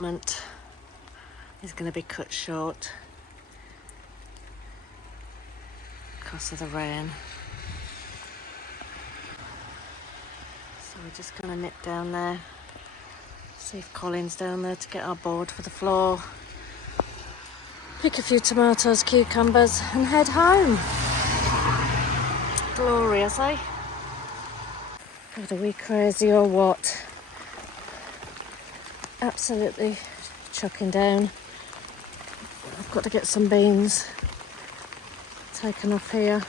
allotment is going to be cut short because of the rain. So we're just going to nip down there, see if Colin's down there to get our board for the floor, pick a few tomatoes, cucumbers and head home. Glorious, eh? God, are we crazy or what? Absolutely chucking down. I've got to get some beans taken off here.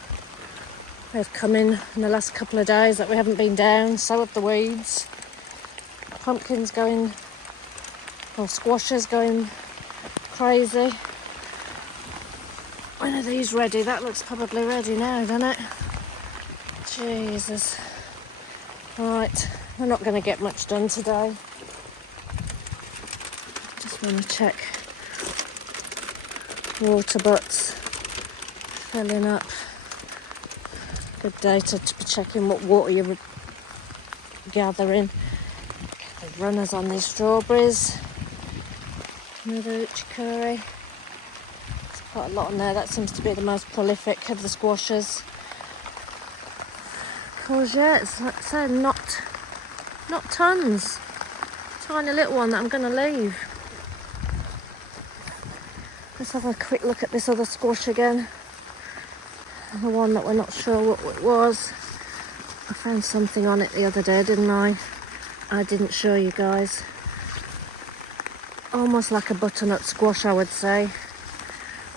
They've come in the last couple of days that we haven't been down, so have the weeds. Pumpkins going, or squashes going crazy. When are these ready? That looks probably ready now, doesn't it? Jesus. Right, we're not going to get much done today. Just want to check water butts filling up. Good day to be checking what water you're gathering. The runners on these strawberries. Another uchikuri. There's quite a lot on there. That seems to be the most prolific of the squashes. Courgettes, like I said, not tons. Tiny little one that I'm going to leave. Let's have a quick look at this other squash again. The one that we're not sure what it was. I found something on it the other day, didn't I? I didn't show you guys. Almost like a butternut squash, I would say.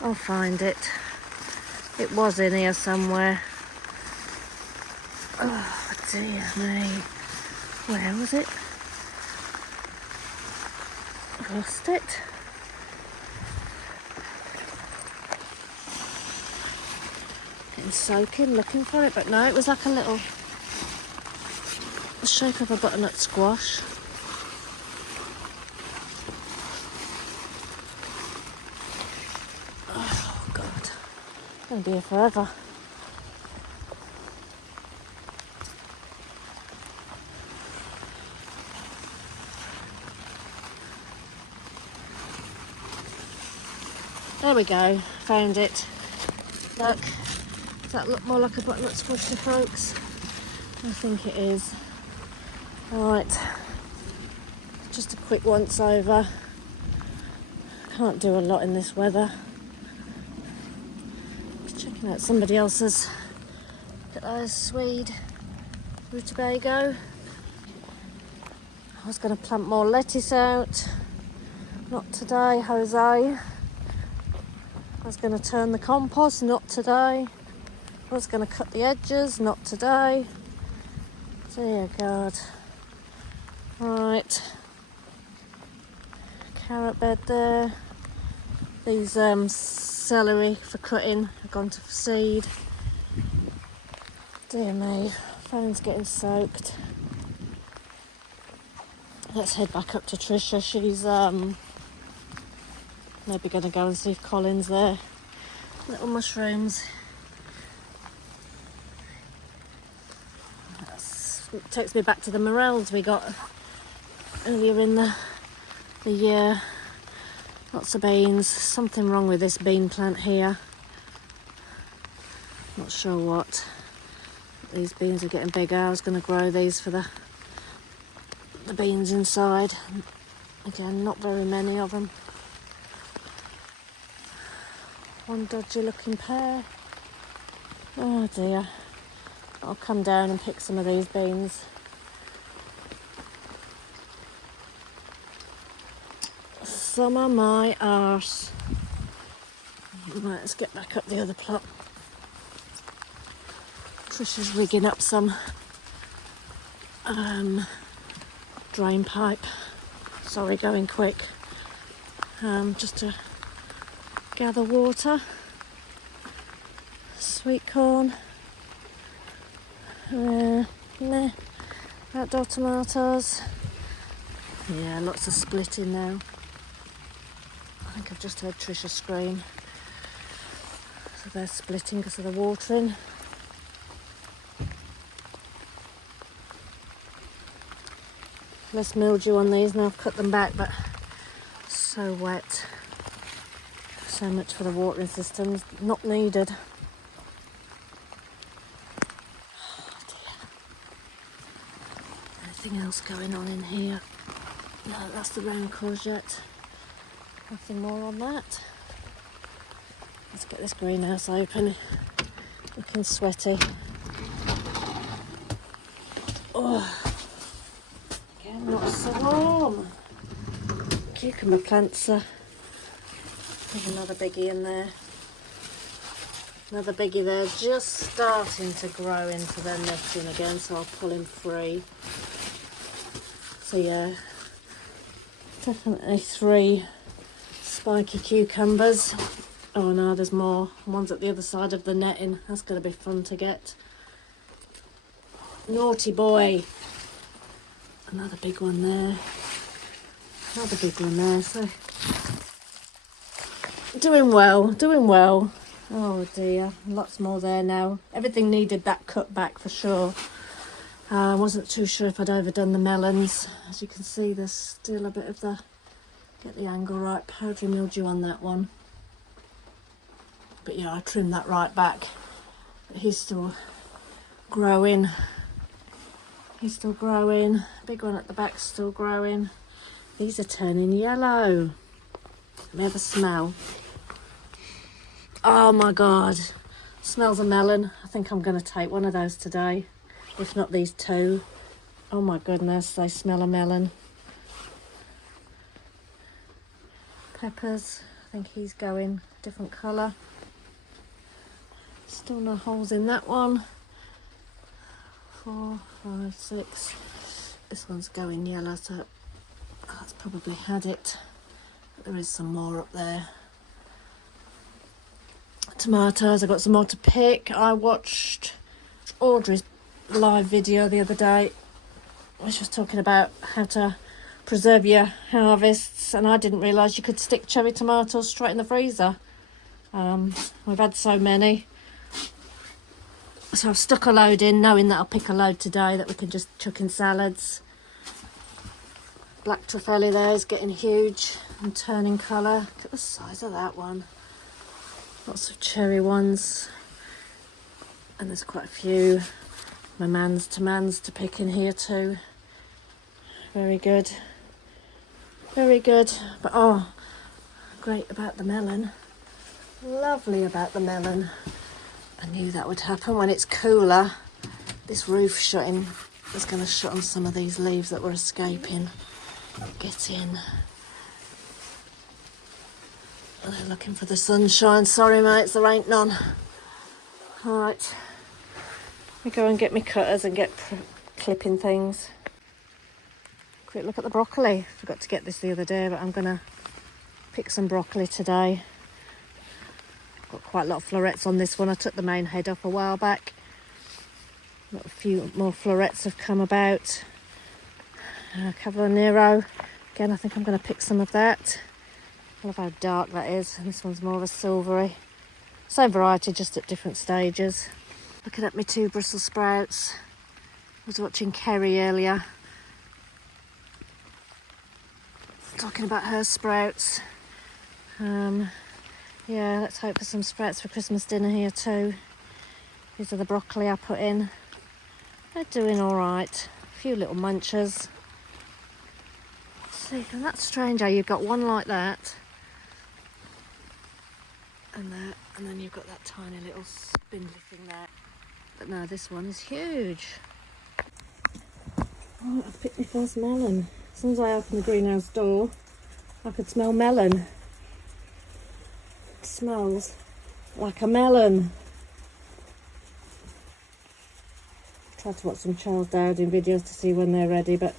I'll find it. It was in here somewhere. Oh dear me. Where was it? I've lost it. Getting soaking, looking for it, but no, it was like the shape of a butternut squash. Oh God, I'm going to be here forever. There we go, found it. Look, does that look more like a butternut squash to folks? I think it is. Alright, just a quick once over. Can't do a lot in this weather. Checking out somebody else's. Look at those Swede rutabago. I was going to plant more lettuce out. Not today, Jose. I was going to turn the compost, not today. I was going to cut the edges, not today. Dear God. Right. Carrot bed there. These celery for cutting have gone to seed. Dear me, phone's getting soaked. Let's head back up to Trisha. She's maybe going to go and see if Colin's there. Little mushrooms. It takes me back to the morels we got earlier in the year. Lots of beans. Something wrong with this bean plant here. Not sure what. These beans are getting bigger. I was going to grow these for the beans inside. Again, not very many of them. One dodgy looking pear. Oh dear. I'll come down and pick some of these beans. Some of my arse. Right, let's get back up the other plot. Trisha's rigging up some drain pipe. Sorry, going quick. Just to gather water. Sweet corn. Outdoor tomatoes. Yeah, lots of splitting now. I think I've just heard Trisha scream. So they're splitting because of the watering. Less mildew on these, now I've cut them back, but So wet. So much for the watering systems. Not needed. Oh dear. Anything else going on in here? No, that's the round courgette. Nothing more on that. Let's get this greenhouse open. Looking sweaty. Oh, again, not so warm. Cucumber plants are. There's another biggie in there. Another biggie there, just starting to grow into their netting again, so I'll pull him free. So yeah, definitely 3 spiky cucumbers. Oh no, there's more. One's at the other side of the netting. That's going to be fun to get. Naughty boy. Another big one there. Another big one there. So doing well, doing well. Oh dear, lots more there now. Everything needed that cut back for sure. I wasn't too sure if I'd overdone the melons. As you can see, there's still a bit of the, get the angle right, powdery mildew on that one. But yeah, I trimmed that right back. But he's still growing. He's still growing. Big one at the back's still growing. These are turning yellow. Let me have a smell. Oh my God. Smells a melon. I think I'm going to take one of those today. If not these 2. Oh my goodness, they smell a melon. Peppers. I think he's going different colour. Still no holes in that one. 4, 5, 6. This one's going yellow, so that's probably had it. But there is some more up there. Tomatoes, I've got some more to pick. I watched Audrey's live video the other day, which was talking about how to preserve your harvests, and I didn't realise you could stick cherry tomatoes straight in the freezer. We've had so many. So I've stuck a load in, knowing that I'll pick a load today that we can just chuck in salads. Black truffelli there is getting huge and turning colour. Look at the size of that one. Lots of cherry ones. And there's quite a few my mans to pick in here too. Very good. Very good. But oh, great about the melon. Lovely about the melon. I knew that would happen when it's cooler. This roof shutting is going to shut on some of these leaves that were escaping. Get in. They're looking for the sunshine. Sorry mates, there ain't none. Right, we go and get me cutters and get clipping things. Quick look at the broccoli. Forgot to get this the other day, but I'm going to pick some broccoli today. Got quite a lot of florets on this one. I took the main head off a while back. A few more florets have come about. Cavolo Nero. Again, I think I'm going to pick some of that. I love how dark that is. And this one's more of a silvery. Same variety, just at different stages. Looking at my 2 Brussels sprouts. I was watching Kerry earlier, talking about her sprouts. Yeah, let's hope for some sprouts for Christmas dinner here too. These are the broccoli I put in. They're doing all right. A few little munchers. See, and that's strange how you've got one like that and that, and then you've got that tiny little spindly thing there. But no, this one is huge. Oh, I've picked my first melon. As soon as I open the greenhouse door, I could smell melon. It smells like a melon. Try to watch some Charles Dowding videos to see when they're ready, but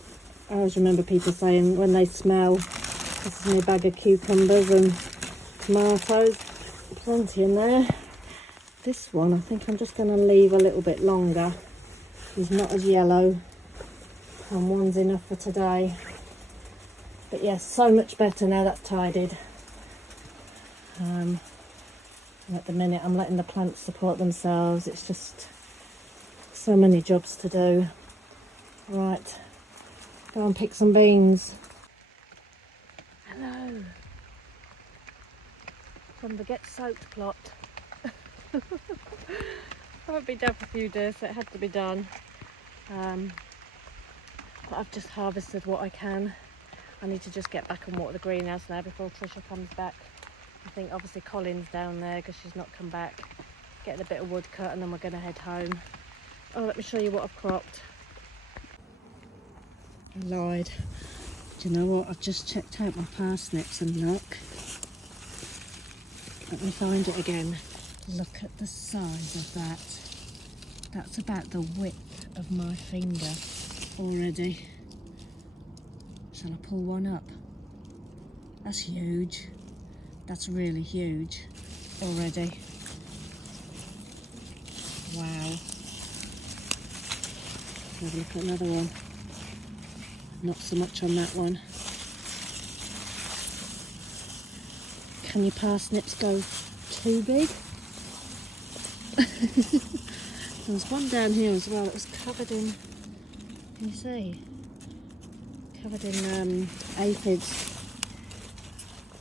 I always remember people saying when they smell, this is my bag of cucumbers and tomatoes, plenty in there. This one I think I'm just going to leave a little bit longer. He's not as yellow, and one's enough for today. But yes, so much better now that's tidied. And at the minute I'm letting the plants support themselves. It's just so many jobs to do. Right, go and pick some beans. Hello. from the get soaked plot. I haven't been down for a few days, so it had to be done. But I've just harvested what I can. I need to just get back and water the greenhouse now before Trisha comes back. I think obviously Colin's down there because she's not come back. Getting a bit of wood cut and then we're going to head home. Oh, let me show you what I've cropped. I lied. Do you know what? I've just checked out my parsnips and look. Let me find it again. Look at the size of that. That's about the width of my finger already. Shall I pull one up? That's huge. That's really huge already. Wow. Have a look at another one. Not so much on that one. Can your parsnips go too big? There's one down here as well that was covered in, can you see? Covered in aphids.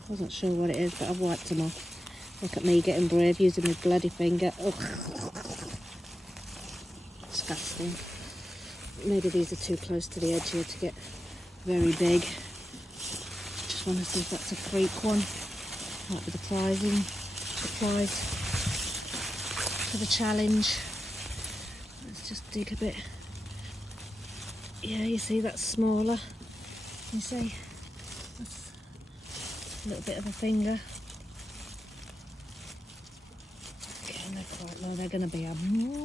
Wasn't sure what it is, but I've wiped them off. Look at me getting brave using my bloody finger. Oh. Disgusting. Maybe these are too close to the edge here to get very big. Just want to see if that's a freak one. Might be the prize for the challenge. Let's just dig a bit. Yeah, you see that's smaller. You see? That's a little bit of a finger. Okay, they're quite low. They're going to be a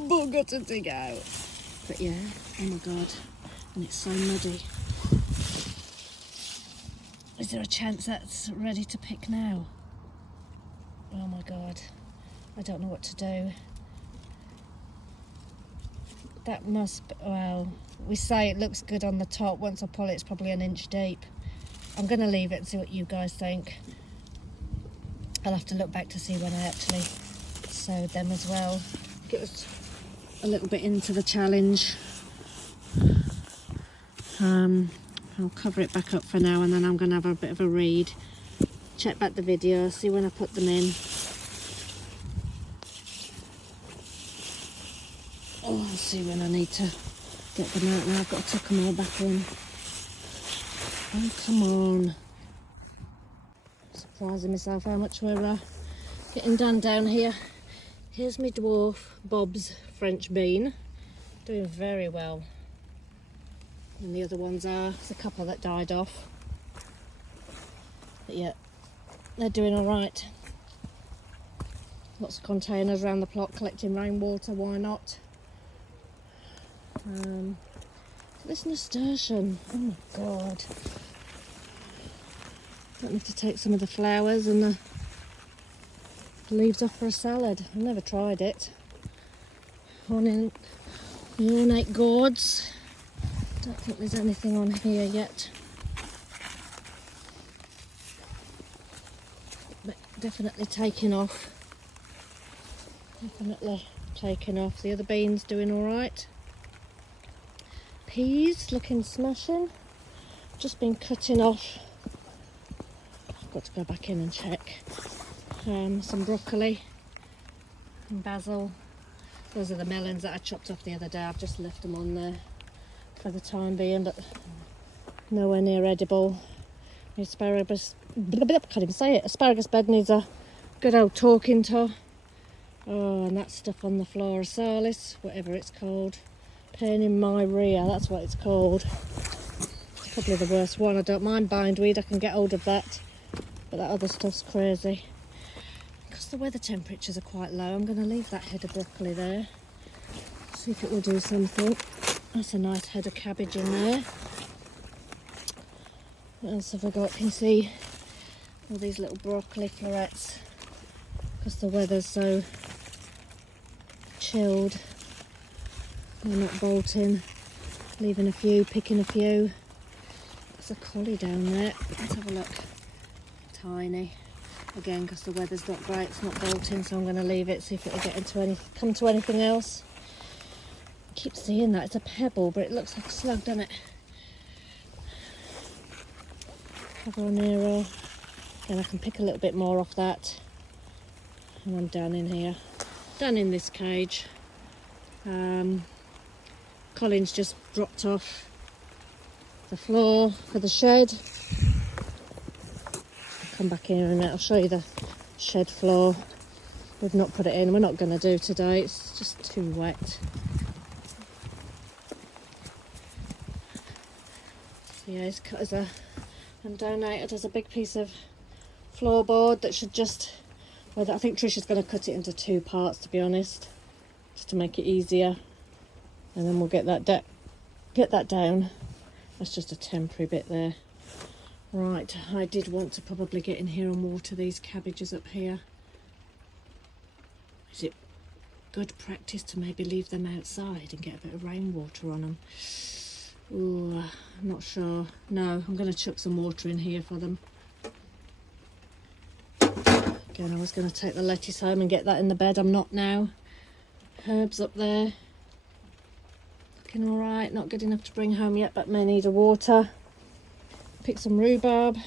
bugger to dig out. But yeah, oh my god. And it's so muddy. Is there a chance that's ready to pick now? Oh my god. I don't know what to do. That must be, well, we say it looks good on the top. Once I pull it, it's probably an inch deep. I'm going to leave it and see what you guys think. I'll have to look back to see when I actually sowed them as well. I think it was a little bit into the challenge. I'll cover it back up for now and then I'm going to have a bit of a read. Check back the video, see when I put them in. Oh, I'll see when I need to get them out now. I've got to tuck them all back in. Oh, come on. Surprising myself how much we're getting done down here. Here's my dwarf Bob's French bean. Doing very well. And the other ones are, there's a couple that died off. But yeah, they're doing all right. Lots of containers around the plot collecting rainwater, why not? This nasturtium, oh my god. Don't need to take some of the flowers and the leaves off for a salad. I've never tried it. On in the ornate gourds. Don't think there's anything on here yet. But definitely taking off. Definitely taking off. The other beans doing all right. Peas looking smashing. Just been cutting off. I've got to go back in and check. Some broccoli and basil. Those are the melons that I chopped off the other day. I've just left them on there for the time being, but nowhere near edible. The asparagus, can't even say it. Asparagus bed needs a good old talking to. Oh, and that stuff on the Florisalis, whatever it's called. Pain in my rear, that's what it's called. It's probably the worst one. I don't mind bindweed, I can get hold of that. But that other stuff's crazy. Because the weather temperatures are quite low, I'm going to leave that head of broccoli there. See if it will do something. That's a nice head of cabbage in there. What else have I got? Can you see all these little broccoli florets? Because the weather's so chilled. They're not bolting. Leaving a few, picking a few. There's a collie down there. Let's have a look. Tiny. Again, because the weather's not great, it's not bolting, so I'm going to leave it, see if it'll get into come to anything else. I keep seeing that. It's a pebble, but it looks like a slug, doesn't it? Habanero. Again, I can pick a little bit more off that. and I'm down in here, down in this cage. Colin's just dropped off the floor for the shed. I'll come back in a minute, I'll show you the shed floor. We've not put it in, we're not going to do today, it's just too wet. So yeah, he's cut and donated as a big piece of floorboard that should just, well, I think Trisha's going to cut it into 2 parts, to be honest, just to make it easier, and then we'll get that down. That's just a temporary bit there. Right, I did want to probably get in here and water these cabbages up here. Is it good practice to maybe leave them outside and get a bit of rainwater on them? Ooh, I'm not sure. No, I'm going to chuck some water in here for them. Again, I was going to take the lettuce home and get that in the bed. I'm not now. Herbs up there. Looking all right. Not good enough to bring home yet, but may need a water. Picked some rhubarb.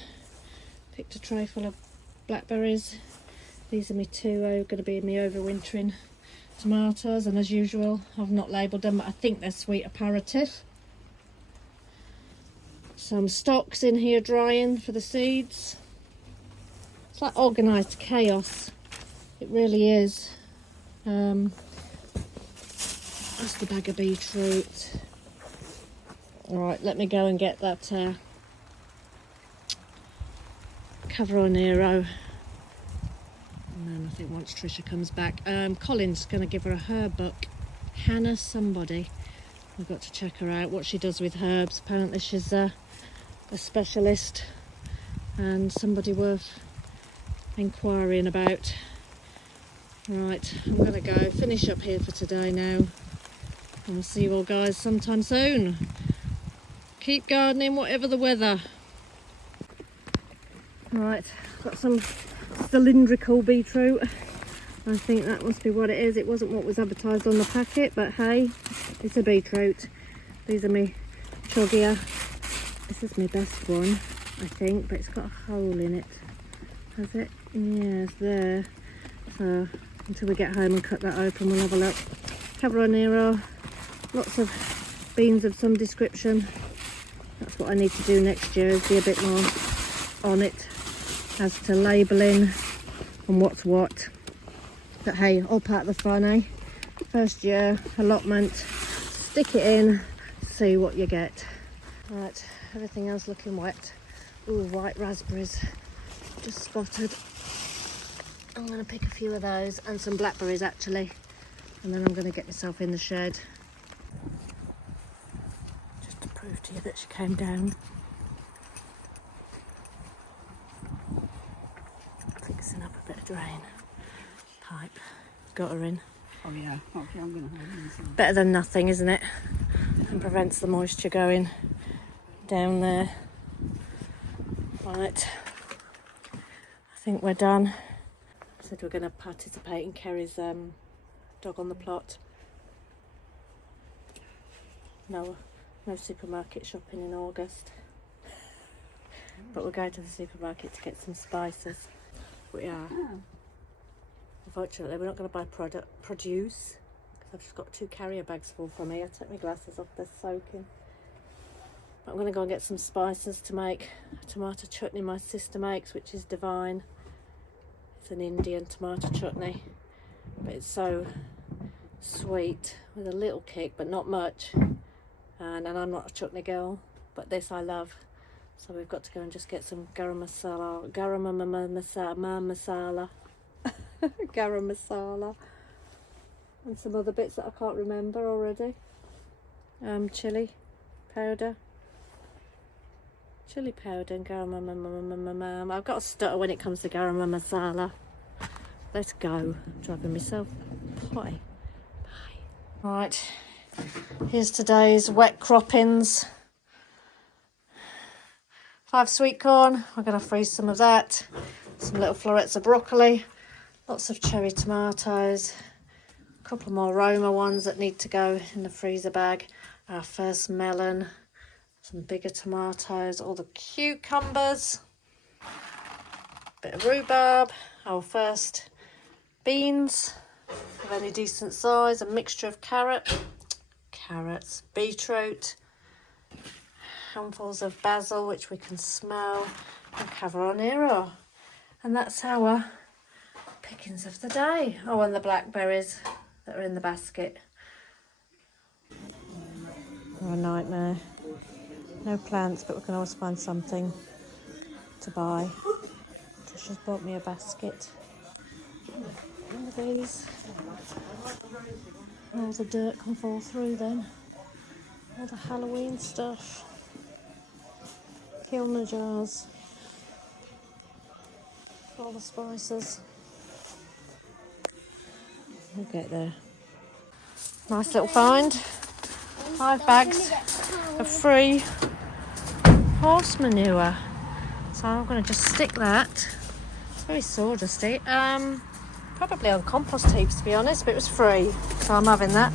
Picked a tray full of blackberries. These are my 2 going to be my overwintering tomatoes, and as usual, I've not labelled them, but I think they're sweet aperitif. Some stocks in here drying for the seeds. It's like organised chaos. It really is. That's the bag of beetroot. Alright, let me go and get that Cavaronero. And then I think once Trisha comes back, Colin's going to give her a herb book. Hannah somebody. We've got to check her out, what she does with herbs. Apparently she's a specialist and somebody worth inquiring about. Right, I'm going to go finish up here for today now, and we'll see you all guys sometime soon. Keep gardening whatever the weather. Right, got some cylindrical beetroot. I think that must be what it is. It wasn't what was advertised on the packet, but hey, it's a beetroot. These are my chuggier. This is my best one, I think, but it's got a hole in it. Has it? Yes, there. So until we get home and cut that open, we'll have a look. Cavaronero, lots of beans of some description. That's what I need to do next year, is be a bit more on it as to labelling and what's what. But hey, all part of the fun, eh? First year allotment, stick it in, see what you get. Right, everything else looking wet. Ooh, white raspberries just spotted. I'm going to pick a few of those and some blackberries actually, and then I'm going to get myself in the shed just to prove to you that she came down. Fixing up a bit of drain pipe, got her in. Oh yeah, okay, I'm going to hold inside. Better than nothing, isn't it? And prevents the moisture going down there. Right, I think we're done. I said we're going to participate in Kerry's dog on the plot. No supermarket shopping in August, but we're going to the supermarket to get some spices. We are. Unfortunately, we're not going to buy produce because I've just got 2 carrier bags full from here. I take my glasses off, they're soaking. But I'm going to go and get some spices to make a tomato chutney my sister makes, which is divine. It's an Indian tomato chutney, but it's so sweet with a little kick, but not much. And I'm not a chutney girl, but this I love. So we've got to go and just get some garam masala, garam masala, and some other bits that I can't remember already. Chili powder and garam. I've got a stutter when it comes to garam masala. Let's go. I'm driving myself potty. Bye. Right, here's today's wet croppings. 5 sweet corn, we're going to freeze some of that. Some little florets of broccoli, lots of cherry tomatoes, a couple more Roma ones that need to go in the freezer bag. Our first melon, some bigger tomatoes, all the cucumbers, bit of rhubarb, our first beans of any decent size, a mixture of carrots, beetroot, handfuls of basil which we can smell, and cavaronero. And that's our pickings of the day. Oh, and the blackberries that are in the basket. They're a nightmare. No plants, but we can always find something to buy. Tasha's bought me a basket. One of these. All the dirt can fall through then. All the Halloween stuff. Kilner jars. All the spices. We'll get there. Nice little find. 5 bags of free horse manure. So I'm going to just stick that. It's very sawdusty. Probably on compost heaps to be honest, but it was free. So I'm having that.